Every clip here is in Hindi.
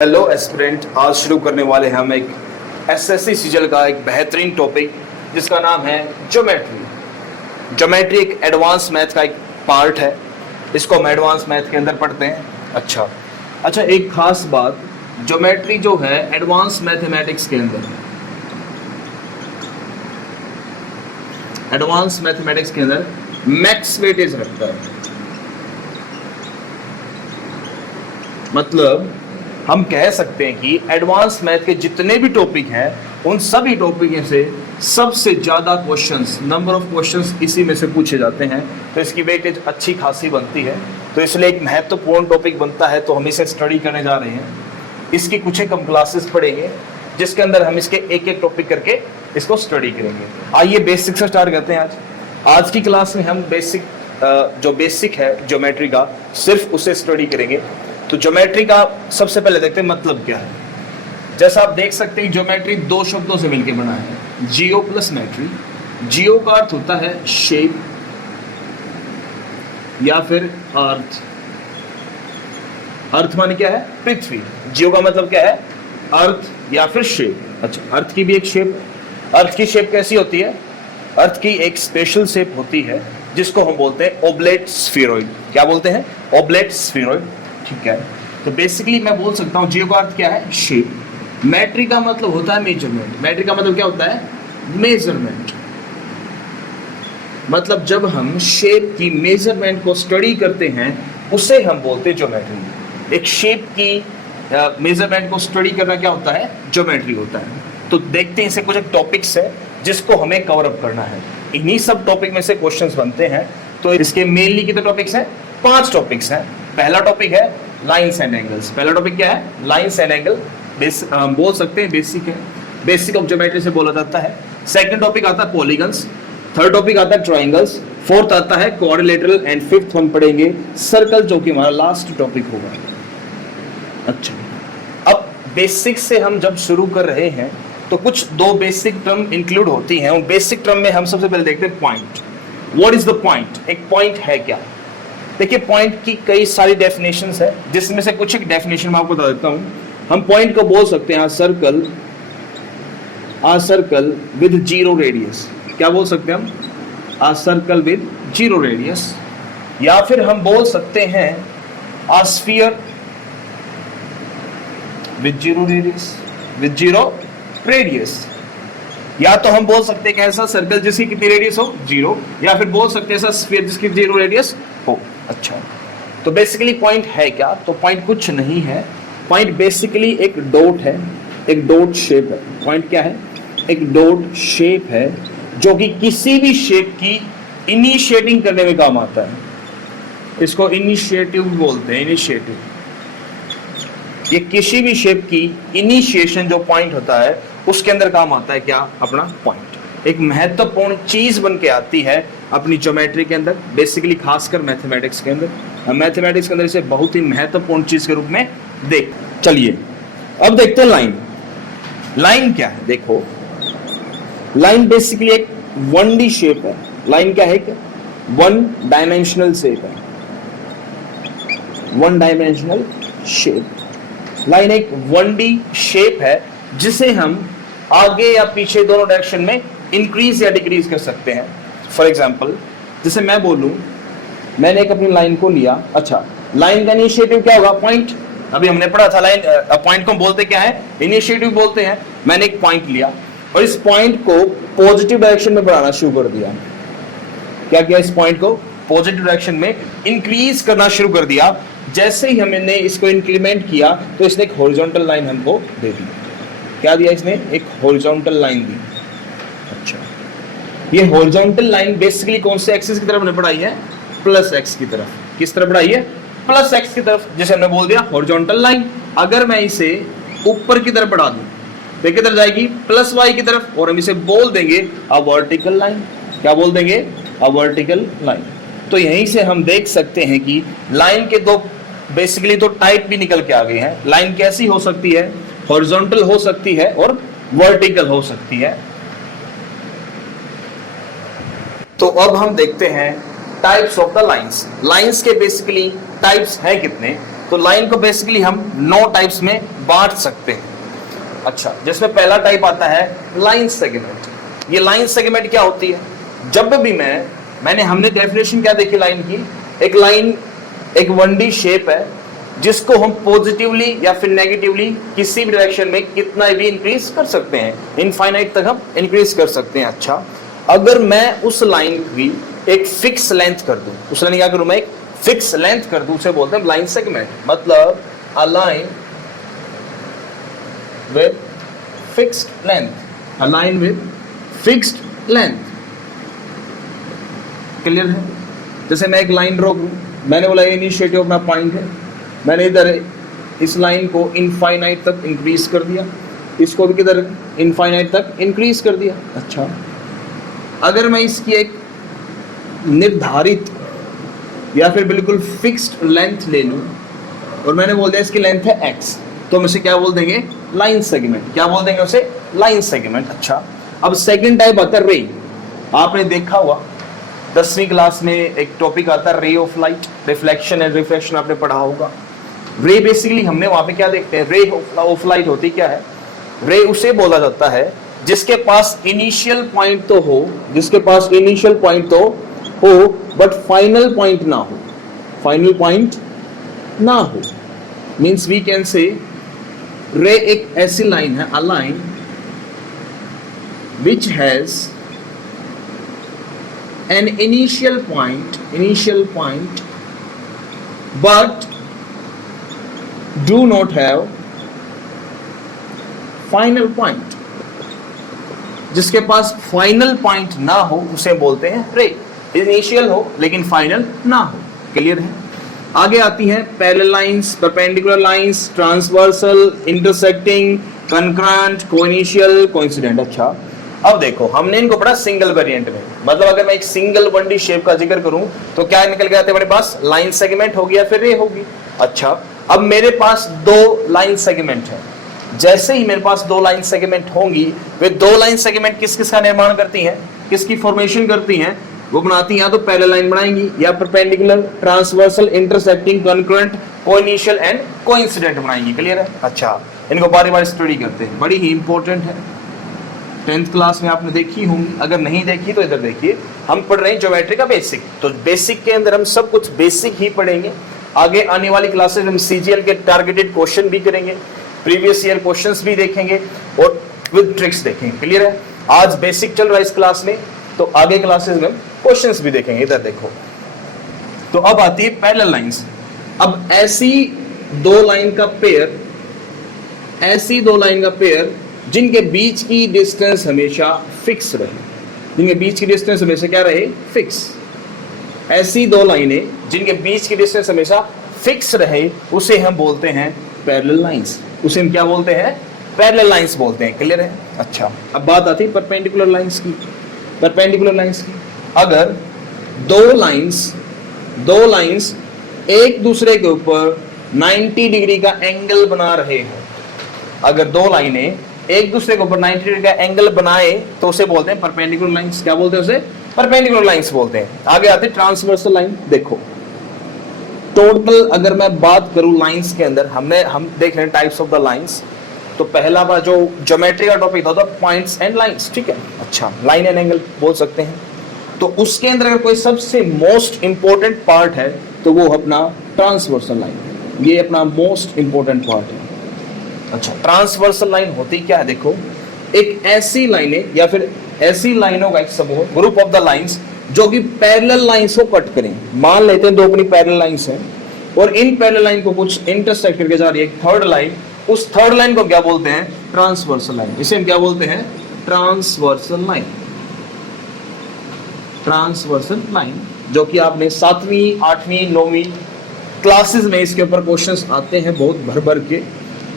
हेलो एस्पिरेंट, आज शुरू करने वाले हैं हम एक एसएससी सीजल का एक बेहतरीन टॉपिक जिसका नाम है ज्योमेट्री। ज्योमेट्री एक एडवांस मैथ का एक पार्ट है, इसको हम एडवांस मैथ के अंदर पढ़ते हैं। अच्छा, एक खास बात, ज्योमेट्री जो है एडवांस मैथमेटिक्स के अंदर, एडवांस मैथमेटिक्स के अंदर मैक्स वेटेज रखता है। मतलब हम कह सकते हैं कि एडवांस मैथ के जितने भी टॉपिक हैं उन सभी टॉपिक में से सबसे ज़्यादा क्वेश्चंस, नंबर ऑफ क्वेश्चंस इसी में से पूछे जाते हैं, तो इसकी वेटेज अच्छी खासी बनती है। तो इसलिए एक महत्वपूर्ण टॉपिक बनता है, तो हम इसे स्टडी करने जा रहे हैं। इसकी कुछ एक हम क्लासेस पढ़ेंगे जिसके अंदर हम इसके एक एक टॉपिक करके इसको स्टडी करेंगे। आइए बेसिक से स्टार्ट करते हैं। आज की क्लास में हम जो बेसिक है ज्योमेट्री का, सिर्फ उसे स्टडी करेंगे। तो ज्योमेट्री का सबसे पहले देखते हैं मतलब क्या है। जैसा आप देख सकते हैं ज्योमेट्री दो शब्दों से मिलकर बना है, जियो प्लस मेट्री। जियो का अर्थ होता है शेप या फिर अर्थ। अर्थ माने क्या है? पृथ्वी। जियो का मतलब क्या है? अर्थ या फिर शेप। अच्छा, अर्थ की भी एक शेप। अर्थ की शेप कैसी होती है? अर्थ की एक स्पेशल शेप होती है जिसको हम बोलते हैं ओब्लेट स्फीरॉइड। क्या बोलते हैं? ओब्लेट स्फीरॉइड। ठीक है, तो बेसिकली मैं बोल सकता हूँ जियो का अर्थ क्या है? शेप। मेट्री का मतलब होता है मेजरमेंट। मेट्री का मतलब क्या होता है? मेजरमेंट। मतलब जब हम शेप की मेजरमेंट को स्टडी करते हैं उसे हम बोलते हैं ज्योमेट्री। एक शेप की मेजरमेंट को स्टडी करना क्या होता है? ज्योमेट्री होता है। तो देखते हैं इसे कुछ एक टॉपिक्स है जिसको हमें कवर अप करना है। इन्हीं सब टॉपिक में से क्वेश्चंस बनते हैं। तो इसके मेनली कितने टॉपिक्स हैं? 5 टॉपिक्स हैं। पहला टॉपिक है लाइंस एंड एंगल्स। पहला टॉपिक क्या है? Lines and angle. बोल सकते हैं बेसिक है, बेसिक ऑफ ज्योमेट्री से बोला जाता है। सेकंड टॉपिक आता है पॉलीगन्स। थर्ड टॉपिक आता है ट्रायंगल्स। फोर्थ आता है क्वाड्रिलेटरल एंड फिफ्थ हम पढ़ेंगे सर्कल, जो कि हमारा लास्ट टॉपिक होगा। अच्छा, अब बेसिक से हम जब शुरू कर रहे हैं तो कुछ 2 बेसिक टर्म इंक्लूड होती हैं। उन बेसिक टर्म में हम सबसे पहले देखते हैं point. What is the point? एक पॉइंट है क्या? देखिए, पॉइंट की कई सारी डेफिनेशंस है, जिसमें से कुछ एक डेफिनेशन मैं आपको बता देता हूं। हम पॉइंट को बोल सकते हैं a circle with zero radius. क्या बोल सकते हैं हम? A circle with zero radius. या फिर हम बोल सकते हैं a sphere with zero radius, with zero radius. या तो हम बोल सकते हैं कि ऐसा सर्कल जिसकी कितनी रेडियस हो? 0। या फिर बोल सकते हैं ऐसा स्फीयर जिसकी 0 रेडियस हो। अच्छा, तो बेसिकली पॉइंट है क्या? तो पॉइंट कुछ नहीं है। पॉइंट बेसिकली एक डॉट है, एक डॉट शेप है। पॉइंट क्या है? एक डॉट शेप है जो कि किसी भी शेप की इनिशिएटिंग करने में काम आता है। इसको इनिशिएटिव बोलते हैं, इनिशिएटिव। ये किसी भी शेप की इनिशिएशन जो पॉइंट होता है उसके अंदर काम आता है। क्या? अपना पॉइंट एक महत्वपूर्ण चीज बन के आती है अपनी ज्योमेट्री के अंदर, बेसिकली खासकर मैथमेटिक्स के अंदर। हम मैथमेटिक्स के अंदर इसे बहुत ही महत्वपूर्ण चीज के रूप में देख। चलिए अब देखते हैं लाइन। लाइन क्या है? देखो, लाइन बेसिकली एक 1D शेप है। लाइन क्या है? एक 1 डायमेंशनल शेप है। 1 डायमेंशनल शेप। लाइन एक 1D शेप है जिसे हम आगे या पीछे दोनों डायरेक्शन में इंक्रीज या डिक्रीज कर सकते हैं। फॉर एग्जाम्पल, जैसे मैं बोलूं, मैंने एक अपनी लाइन को लिया। अच्छा, लाइन का इनिशिएटिव क्या होगा? पॉइंट। अभी हमने पढ़ा था लाइन, पॉइंट को बोलते क्या है? इनिशिएटिव बोलते हैं। मैंने एक पॉइंट लिया और इस पॉइंट को पॉजिटिव डायरेक्शन में बढ़ाना शुरू कर दिया। क्या किया? इस पॉइंट को पॉजिटिव डायरेक्शन में इंक्रीज करना शुरू कर दिया। जैसे ही हमने इसको इंक्रीमेंट किया तो इसने एक हॉरिजॉन्टल लाइन हमको दे दी। क्या दिया इसने? एक हॉरिजॉन्टल लाइन दी। अच्छा, ये हॉरिजॉन्टल लाइन बेसिकली कौन से एक्सिस की तरफ हमने बढ़ाई है? प्लस एक्स की तरफ। किस तरफ बढ़ाई है? प्लस एक्स की तरफ। जैसे हमने बोल दिया हॉरिजॉन्टल लाइन। अगर मैं इसे ऊपर की तरफ बढ़ा दूं तो किधर जाएगी? प्लस वाई की तरफ। और हम इसे बोल देंगे अ वर्टिकल लाइन। क्या बोल देंगे? A vertical line. तो यहीं से हम देख सकते हैं कि लाइन के 2 बेसिकली तो टाइप भी निकल के आ गए हैं। लाइन कैसी हो सकती है? हॉरिजॉन्टल हो सकती है और वर्टिकल हो सकती है। तो अब हम देखते हैं types of the lines. Lines के बेसिकली टाइप्स हैं कितने? तो लाइन को बेसिकली हम 9 टाइप्स में बांट सकते हैं। अच्छा, जिसमें पहला टाइप आता है लाइन सेगमेंट। ये लाइन सेगमेंट क्या होती है? जब भी हमने डेफिनेशन क्या देखी लाइन की, एक लाइन एक 1D शेप है जिसको हम पॉजिटिवली या फिर नेगेटिवली किसी भी डायरेक्शन में कितना भी इंक्रीज कर सकते हैं, इनफाइनाइट तक हम इंक्रीज कर सकते हैं। अच्छा, अगर मैं उस लाइन की एक फिक्स लेंथ कर दूं, उस लाइन क्या करूं मैं, एक फिक्स लेंथ कर दूं, उसे बोलते हैं लाइन सेगमेंट। मतलब a line with fixed length, a line with fixed length. Clear है? जैसे मैं एक लाइन ड्रॉ करूं, मैंने बोला इनिशिएटिव अपना पॉइंट है, मैंने इधर इस लाइन को इनफाइनाइट तक इंक्रीज कर दिया, इसको भी किधर इनफाइनाइट तक इंक्रीज कर दिया। अच्छा, अगर मैं इसकी एक निर्धारित या फिर बिल्कुल फिक्स्ड लेंथ ले लूं और मैंने बोल दिया इसकी लेंथ है x, तो हम इसे क्या बोल देंगे, लाइन सेगमेंट। क्या बोल देंगे उसे, लाइन सेगमेंट। अच्छा, अब सेकंड टाइप आता है रे। आपने देखा हुआ 10वीं क्लास में एक टॉपिक आता है ray of light, reflection and refraction, आपने पढ़ा होगा। रे बेसिकली हमने वहां पे क्या देखते हैं, रे ऑफ लाइट होती क्या है? रे उसे बोला जाता है जिसके पास इनिशियल पॉइंट तो हो, जिसके पास इनिशियल पॉइंट तो हो बट फाइनल पॉइंट ना हो, फाइनल पॉइंट ना हो। मींस वी कैन से रे एक ऐसी लाइन है, a line which has an initial point but do not have final point। जिसके पास फाइनल पॉइंट ना हो उसे बोलते हैं रे। इनिशियल हो लेकिन फाइनल ना हो। क्लियर है? आगे आती है parallel lines, perpendicular lines, transversal, intersecting, concurrent, coinitial, coincident. अच्छा, अब देखो हमने इनको पढ़ा सिंगल वेरिएंट में, मतलब अगर मैं एक सिंगल 1D शेप का जिक्र करूं तो क्या निकल के आते हैं मेरे पास, लाइन सेगमेंट होगी या फिर रे होगी। अच्छा, अब मेरे पास 2 लाइन सेगमेंट है। जैसे ही मेरे पास 2 लाइन सेगमेंट होंगी, वे 2 लाइन सेगमेंट किस किस का निर्माण करती हैं, किसकी फॉर्मेशन करती हैं? वो बनाती हैं या तो पैरेलल लाइन बनाएंगी या perpendicular, transversal, intersecting, concurrent, coinitial and coincident बनाएंगी। क्लियर है? अच्छा, इनको बारी बारी स्टडी करते हैं, बड़ी ही इंपॉर्टेंट है। 10th क्लास में आपने देखी होंगी, अगर नहीं देखी तो इधर देखिए। हम पढ़ रहे हैं ज्योमेट्री का बेसिक, तो बेसिक के अंदर हम सब कुछ बेसिक ही पढ़ेंगे। आगे आने वाली क्लासेस में हम सीजीएल के टारगेटेड क्वेश्चन भी करेंगे, प्रीवियस ईयर क्वेश्चंस भी देखेंगे और विद ट्रिक्स देखेंगे। क्लियर है? आज बेसिक चल रहा है इस क्लास में, तो आगे क्लासेस में क्वेश्चंस भी देखेंगे। इधर देखो, तो अब आती है पैरेलल लाइंस। अब ऐसी 2 लाइन का पेयर, ऐसी 2 लाइन का पेयर जिनके बीच की डिस्टेंस हमेशा फिक्स रहे, जिनके बीच की डिस्टेंस हमेशा क्या रहे, फिक्स। ऐसी 2 लाइनें जिनके बीच की डिस्टेंस हमेशा फिक्स रहे उसे हम बोलते हैं पैरेलल लाइंस। उसे हम क्या बोलते हैं, पैरेलल लाइंस बोलते हैं। क्लियर है? अच्छा, अब बात आती है परपेंडिकुलर लाइंस की। परपेंडिकुलर लाइंस की, अगर 2 लाइंस एक दूसरे के ऊपर 90 डिग्री का एंगल बना रहे हो, अगर 2 लाइनें एक दूसरे के ऊपर 90 डिग्री का एंगल बनाए तो उसे बोलते हैं परपेंडिकुलर लाइंस। क्या बोलते हैं उसे, परपेंडिकुलर लाइंस बोलते हैं। आगे आते हैं ट्रांसवर्सल लाइन। देखो टोटल अगर मैं बात करूं लाइंस के अंदर, हम देख रहे हैं टाइप्स ऑफ द लाइंस। तो पहला बार जो ज्योमेट्री का टॉपिक था पॉइंट्स एंड लाइंस, ठीक है। अच्छा, लाइन एंड एंगल बोल सकते हैं। तो उसके अंदर अगर कोई सबसे मोस्ट इंपॉर्टेंट पार्ट है तो वो अपना ट्रांसवर्सल लाइन, ये अपना मोस्ट इंपॉर्टेंट पार्ट है। अच्छा, ट्रांसवर्सल लाइन होती क्या है? देखो, एक ऐसी लाइनें या फिर ऐसी लाइनों का एक समूह, ग्रुप ऑफ द लाइंस, जो कि पैरेलल लाइंस को कट करें। मान लेते हैं 2 अपनी पैरेलल लाइंस हैं और इन पैरेलल लाइन को कुछ इंटरसेक्ट करके जा रही है एक थर्ड लाइन, उस थर्ड लाइन को क्या बोलते हैं, ट्रांसवर्सल लाइन। इसे हम क्या बोलते हैं, ट्रांसवर्सल लाइन। ट्रांसवर्सल लाइन, जो कि आपने 7वीं 8वीं 9वीं क्लासेस में इसके ऊपर क्वेश्चंस आते हैं बहुत भर भर के,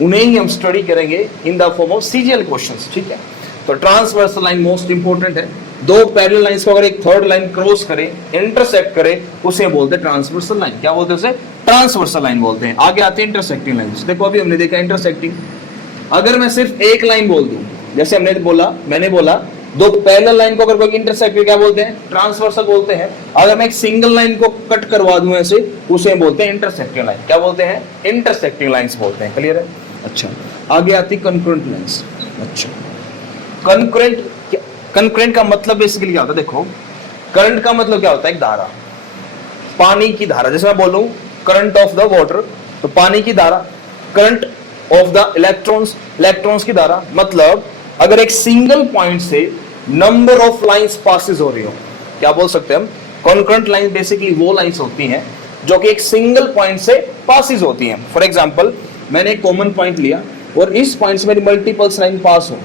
उन्हें ही हम स्टडी करेंगे in the form of CGL questions. ठीक है, तो ट्रांसवर्सल लाइन मोस्ट इंपोर्टेंट है। 2 पैरेलल लाइंस को अगर एक थर्ड लाइन क्रॉस करे, इंटरसेक्ट करे, उसे बोलते हैं ट्रांसवर्सल लाइन। क्या बोलते हैं उसे, ट्रांसवर्सल लाइन बोलते हैं। आगे आते हैं इंटरसेक्टिंग लाइंस। देखो अभी हमने देखा इंटरसेक्टिंग। अगर मैं सिर्फ एक लाइन बोल दूं, जैसे मैंने बोला दो पैरेलल लाइन को अगर कोई इंटरसेक्ट क्या बोलते हैं? ट्रांसवर्सल बोलते हैं। अगर मैं एक सिंगल लाइन को कट करवा दूं ऐसे, उसे बोलते हैं इंटरसेक्टिंग लाइन। क्या बोलते हैं? इंटरसेक्टिंग लाइंस बोलते हैं। क्लियर है? अच्छा, आगे आती कंकरेंट लाइंस। अच्छा, कंकरेंट का मतलब बेसिकली क्या होता है? देखो, करंट का मतलब क्या होता है? एक धारा, पानी की धारा। जैसे मैं बोलूं करंट ऑफ द वाटर, तो पानी की धारा। Current of the electrons, electrons की धारा। मतलब अगर एक सिंगल पॉइंट से नंबर ऑफ लाइंस पासिस हो रही हो, क्या बोल सकते हैं हम? कॉन्करेंट लाइन बेसिकली वो लाइंस होती हैं जो कि एक सिंगल पॉइंट से पासिस होती हैं। फॉर एग्जांपल, मैंने एक कॉमन पॉइंट लिया और इस पॉइंट से मेरी मल्टीपल्स लाइन पास हो,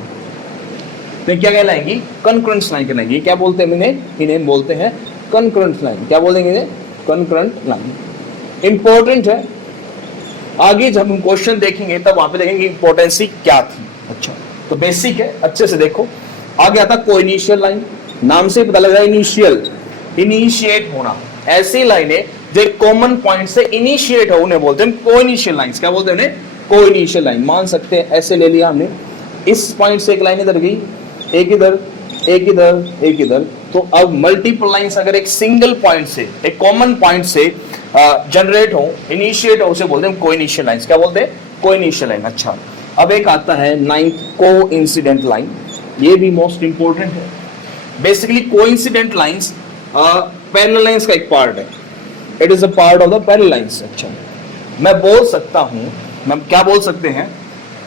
तो क्या कहलाएंगी? Concurrent line कहलाएंगी। क्या बोलते हैं इन्हें बोलते हैं कॉन्करेंट लाइन। क्या बोलेंगे इन्हें? Concurrent line. इंपॉर्टेंट है, आगे जब हम क्वेश्चन देखेंगे तब वहां पे देखेंगे इंपॉर्टेंसी क्या थी। अच्छा, तो बेसिक है, अच्छे से देखो। आगे आता कोइनिशियल लाइन। नाम से पता लग रहा है इनिशियल, इनिशिएट होना। ऐसी लाइनें जो कॉमन पॉइंट से इनिशिएट हो उन्हें बोलते हैं कोइनिशियल लाइंस। क्या बोलते हैं उन्हें? कोइनिशियल लाइन। मान सकते हैं ऐसे ले लिया हमने, इस पॉइंट से एक लाइन इधर गई, एक इधर, एक इधर, एक इधर, तो अब मल्टीपल लाइंस अगर एक सिंगल पॉइंट से, एक कॉमन पॉइंट से जनरेट हो, इनिशिएट हो, उसे बोलते हैं कोइनिशियल लाइंस। क्या बोलते हैं? कोइनिशियल लाइन। अच्छा, अब एक आता है नाइन्थ, कोइंसिडेंट लाइन। ये भी मोस्ट इंपोर्टेंट है। Basically coincident lines parallel lines का एक पार्ट है। It is a part of the parallel lines. अच्छा, मैं बोल सकता हूं, मैं क्या बोल सकते हैं?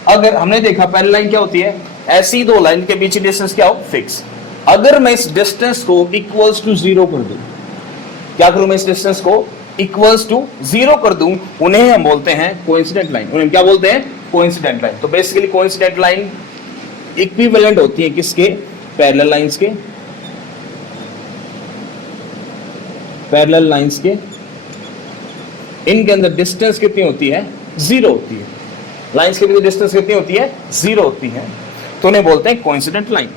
अगर हमने देखा पैरेलल लाइन क्या होती है? ऐसी दो लाइन के बीच डिस्टेंस क्या हो? फिक्स। अगर मैं इस डिस्टेंस को इक्वल्स टू 0 कर दूं, क्या करूं मैं? इस डिस्टेंस को इक्वल्स टू 0 कर दूं, उन्हें हम बोलते हैं कोइंसिडेंट लाइन। उन्हें क्या बोलते हैं? Coincident line. तो बेसिकली कोइंसिडेंट लाइन इक्विवेलेंट होती है किसके? पैरेलल लाइंस के। पैरेलल लाइंस के इनके अंदर डिस्टेंस कितनी होती है? 0 होती है। लाइंस के बीच डिस्टेंस कितनी होती है? 0 होती है, तो उन्हें बोलते हैं कोइंसिडेंट लाइन।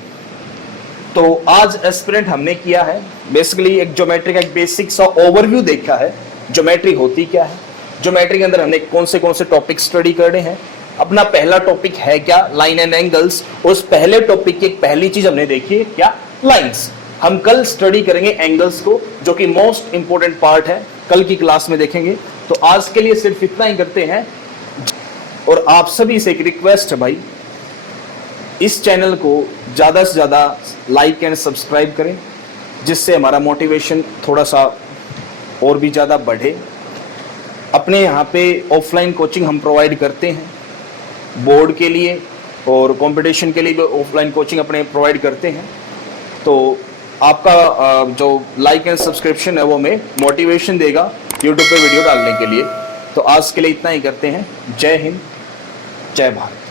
तो आज एस्पिरेंट हमने किया है बेसिकली एक ज्योमेट्री का एक बेसिक सा ओवरव्यू देखा है। ज्योमेट्री होती क्या है, ज्योमेट्री के अंदर हमने कौन से टॉपिक स्टडी करने हैं। अपना पहला टॉपिक है क्या? Line and angles. उस पहले टॉपिक की एक पहली चीज हमने देखी है क्या? लाइंस। हम कल स्टडी करेंगे एंगल्स को, जो कि मोस्ट इंपोर्टेंट पार्ट है, कल की क्लास में देखेंगे। तो आज के लिए सिर्फ इतना ही करते हैं। और आप सभी से एक रिक्वेस्ट है भाई, इस चैनल को ज़्यादा से ज़्यादा लाइक एंड सब्सक्राइब करें, जिससे हमारा मोटिवेशन थोड़ा सा और भी ज़्यादा बढ़े। अपने यहाँ पे ऑफलाइन कोचिंग हम प्रोवाइड करते हैं, बोर्ड के लिए और कंपटीशन के लिए भी ऑफलाइन कोचिंग अपने प्रोवाइड करते हैं। तो आपका जो लाइक एंड सब्सक्रिप्शन है वो हमें मोटिवेशन देगा यूट्यूब पे वीडियो डालने के लिए। तो आज के लिए इतना ही करते हैं। जय हिंद, जय भारत।